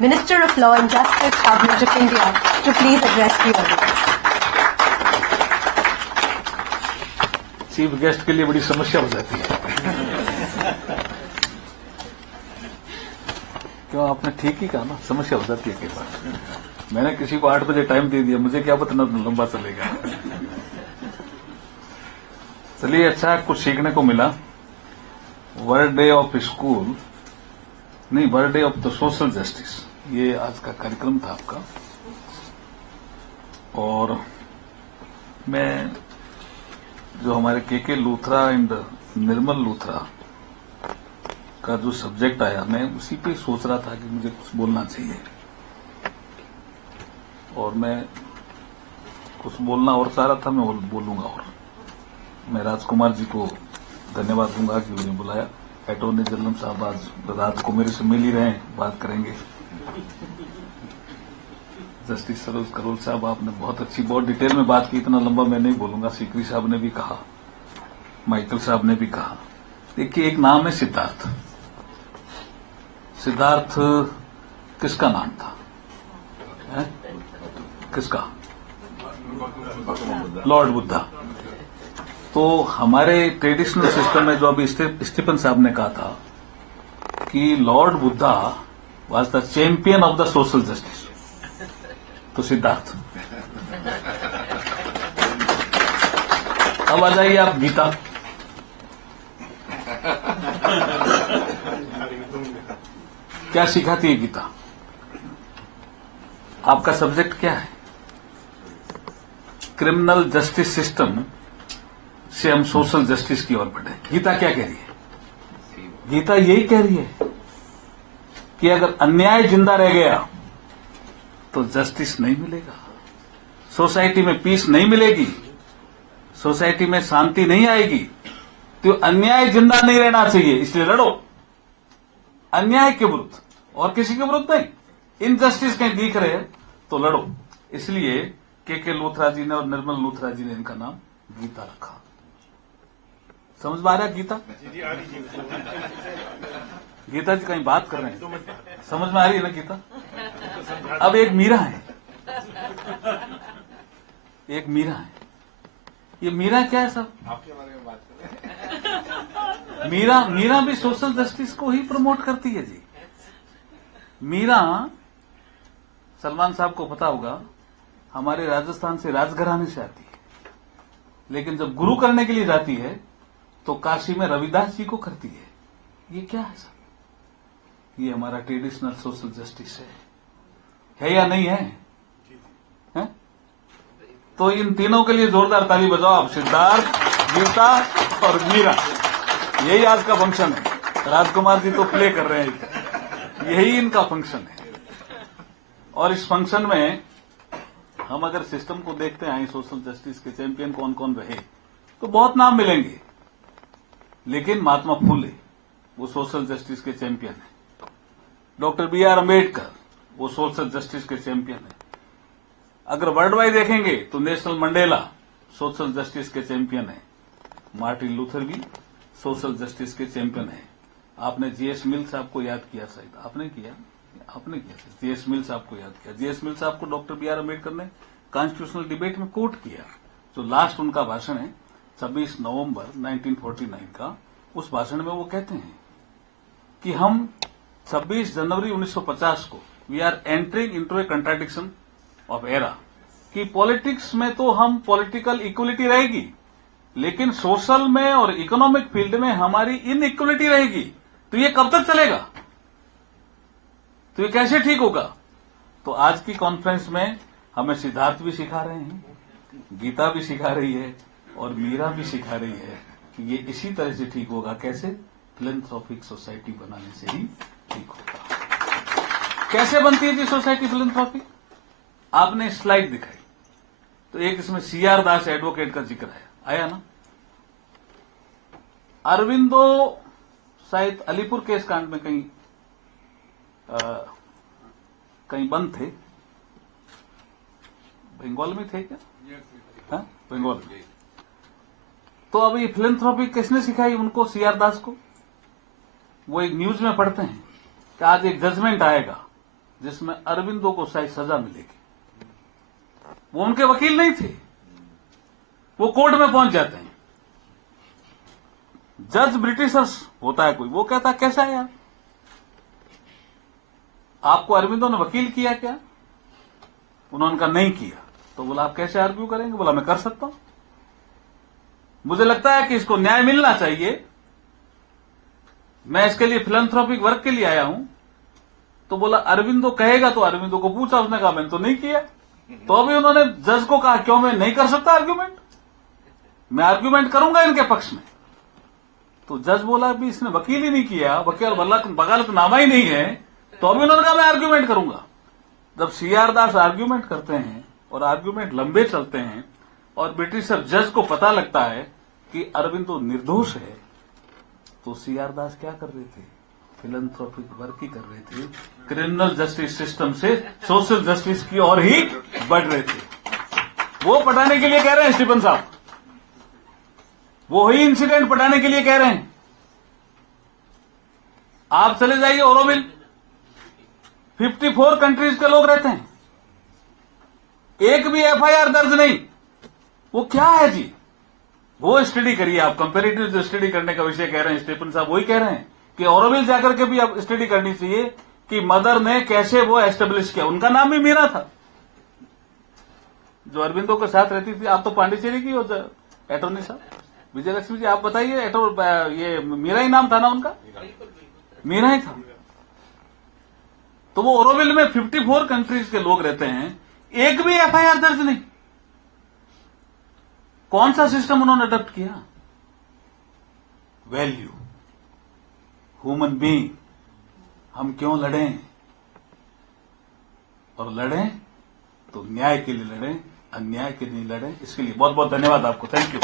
Minister of Law and Justice, Cabinet of India, to please address the audience. Chief guest के लिए बड़ी समस्या हो जाती है। क्यों, आपने ठीक ही कहा ना, समस्या हो जाती है कई बार। मैंने किसी को 8 बजे टाइम दे दिया, मुझे क्या पता ना लंबा चलेगा। चलिए, अच्छा कुछ सीखने को मिला। वर्ल्ड डे ऑफ स्कूल नहीं, world day of the social justice, ये आज का कार्यक्रम था आपका। और मैं जो हमारे के लूथरा एंड निर्मल लूथरा का जो सब्जेक्ट आया, मैं उसी पे सोच रहा था कि मुझे कुछ बोलना चाहिए। और मैं कुछ बोलना और चाह रहा था, मैं बोलूंगा। और मैं राजकुमार जी को धन्यवाद दूंगा कि उन्हें बुलाया। अटॉर्नी जनरल साहब आज रात को मेरे से मिल ही रहे हैं, बात करेंगे। जस्टिस सरोज करोल साहब, आपने बहुत अच्छी, बहुत डिटेल में बात की, इतना लंबा मैं नहीं बोलूंगा। सीकरी साहब ने भी कहा, माइकल साहब ने भी कहा। देखिए, एक नाम है सिद्धार्थ। सिद्धार्थ किसका नाम था? है? किसका? लॉर्ड बुद्धा। तो हमारे ट्रेडिशनल सिस्टम में जो अभी स्टीफन साहब ने कहा था कि Lord Buddha was the champion of the social justice, तो सिद्धार्थ। अब आ जाइए आप गीता। क्या सिखाती है गीता? आपका सब्जेक्ट क्या है? क्रिमिनल जस्टिस सिस्टम से हम सोशल जस्टिस की ओर बढ़े। गीता क्या कह रही है? गीता यही कह रही है कि अगर अन्याय जिंदा रह गया तो जस्टिस नहीं मिलेगा, सोसाइटी में पीस नहीं मिलेगी, सोसाइटी में शांति नहीं आएगी। तो अन्याय जिंदा नहीं रहना चाहिए, इसलिए लड़ो अन्याय के विरुद्ध, और किसी के विरुद्ध नहीं। इनजस्टिस कहीं दिख रहे हैं तो लड़ो। इसलिए के लूथरा जी ने और निर्मल लूथरा जी ने इनका नाम गीता रखा। समझ में आ रहा है गीता? गीता जी कहीं बात कर रहे हैं, समझ में आ रही है ना गीता? अब एक मीरा है, एक मीरा है। ये मीरा क्या है सब? आपके बारे में बात कर रहे हैं। मीरा भी सोशल जस्टिस को ही प्रमोट करती है जी। मीरा, सलमान साहब को पता होगा, हमारे राजस्थान से राजघराने से आती है, लेकिन जब गुरु करने के लिए जाती है तो काशी में रविदास जी को करती है। ये क्या है सब? ये हमारा ट्रेडिशनल सोशल जस्टिस है या नहीं है? है? तो इन तीनों के लिए जोरदार ताली बजाओ आप। सिद्धार्थ, गीता और मीरा, यही आज का फंक्शन है। राजकुमार जी तो प्ले कर रहे हैं, यही इनका फंक्शन है। और इस फंक्शन में हम अगर सिस्टम को देखते हैं, सोशल जस्टिस के चैंपियन कौन कौन रहे, तो बहुत नाम मिलेंगे। लेकिन महात्मा फुले वो सोशल जस्टिस के चैंपियन है। Doctor B R. अम्बेडकर वो सोशल जस्टिस के चैंपियन है। अगर वर्ल्ड वाइड देखेंगे तो नेशनल मंडेला सोशल जस्टिस के चैंपियन है। मार्टिन लूथर भी सोशल जस्टिस के चैंपियन है। आपने जीएस मिल साहब को याद किया, शायद आपने किया, जीएस मिल साहब को याद किया। जीएस मिल साहब को डॉक्टर बी.आर. अम्बेडकर ने कॉन्स्टिट्यूशनल डिबेट में कोट किया। जो लास्ट उनका भाषण है 26 नवंबर 1949 का, उस भाषण में वो कहते हैं कि हम 26 जनवरी 1950 को we are entering into a contradiction of era, कि पॉलिटिक्स में तो हम पॉलिटिकल इक्वलिटी रहेगी, लेकिन सोशल में और इकोनॉमिक फील्ड में हमारी इनइक्वलिटी रहेगी। तो ये कब तक चलेगा? तो ये कैसे ठीक होगा? तो आज की कॉन्फ्रेंस में हमें सिद्धार्थ भी सिखा रहे हैं, गीता भी सिखा रही है और मीरा भी सिखा रही है कि ये इसी तरह से ठीक होगा। कैसे? फिलैंथ्रोपिक सोसाइटी बनाने से ही ठीक होगा। कैसे बनती है जी सोसाइटी फिलैंथ्रोपिक? आपने स्लाइड दिखाई तो एक इसमें सीआर दास एडवोकेट का जिक्र है, आया ना? अरविंदो शायद अलीपुर केस कांड में कहीं बंद थे, बंगाल में थे क्या? हाँ, बंगाल में। तो अब ये फिलैंथ्रोपी किसने सिखाई उनको, सीआर दास को? वो एक न्यूज में पढ़ते हैं कि आज एक जजमेंट आएगा जिसमें अरविंदो को शायद सजा मिलेगी। वो उनके वकील नहीं थे, वो कोर्ट में पहुंच जाते हैं। जज ब्रिटिशर्स होता है कोई, वो कहता है कैसा है यार, आपको अरविंदो ने वकील किया क्या? उन्होंने कहा नहीं किया। तो बोला आप कैसे आर्ग्यू करेंगे? बोला मैं कर सकता हूं, मुझे लगता है कि इसको न्याय मिलना चाहिए, मैं इसके लिए फिलैंथ्रोपिक वर्क के लिए आया हूं। तो बोला अरविंदो कहेगा, तो अरविंदो को पूछा, उसने कहा मैंने तो नहीं किया। तो अभी उन्होंने जज को कहा क्यों मैं नहीं कर सकता आर्ग्यूमेंट, मैं आर्ग्यूमेंट करूंगा इनके पक्ष में। तो जज बोला अभी इसने वकील ही नहीं किया, वकालतनामा ही नहीं है, तो अभी उन्होंने कहा मैं आर्ग्यूमेंट करूंगा। जब सीआर दास आर्ग्यूमेंट करते हैं और आर्ग्यूमेंट लंबे चलते हैं और ब्रिटिशर जज को पता लगता है कि अरविंदो निर्दोष है, तो सीआर दास क्या कर रहे थे? फिलैंथ्रोपिक वर्क ही कर रहे थे, क्रिमिनल जस्टिस सिस्टम से सोशल जस्टिस की ओर ही बढ़ रहे थे। वो पटाने के लिए कह रहे हैं स्टीफन साहब, वो ही इंसिडेंट पटाने के लिए कह रहे हैं। आप चले जाइए ओरोविल, 54 कंट्रीज के लोग रहते हैं, एक भी एफआईआर दर्ज नहीं। वो क्या है जी? वो स्टडी करिए आप, कंपेरेटिव जो स्टडी करने का विषय कह रहे हैं स्टीफन साहब, वही कह रहे हैं कि ओरोविल जाकर के भी अब स्टडी करनी चाहिए कि मदर ने कैसे वो एस्टेब्लिश किया। उनका नाम भी मीरा था, जो अरविंदो के साथ रहती थी। आप तो पांडिचेरी की हो अटॉर्नी साहब, विजय लक्ष्मी जी, आप बताइए, ये मीरा ही नाम था ना उनका? मीरा ही था। तो वो ओरोविल में 54 कंट्रीज के लोग रहते हैं, एक भी एफआईआर दर्ज नहीं। कौन सा सिस्टम उन्होंने अडॉप्ट किया? वैल्यू, ह्यूमन बीइंग, हम क्यों लड़ें, और लड़ें तो न्याय के लिए लड़ें, अन्याय के लिए लड़ें। इसके लिए बहुत बहुत धन्यवाद आपको, थैंक यू।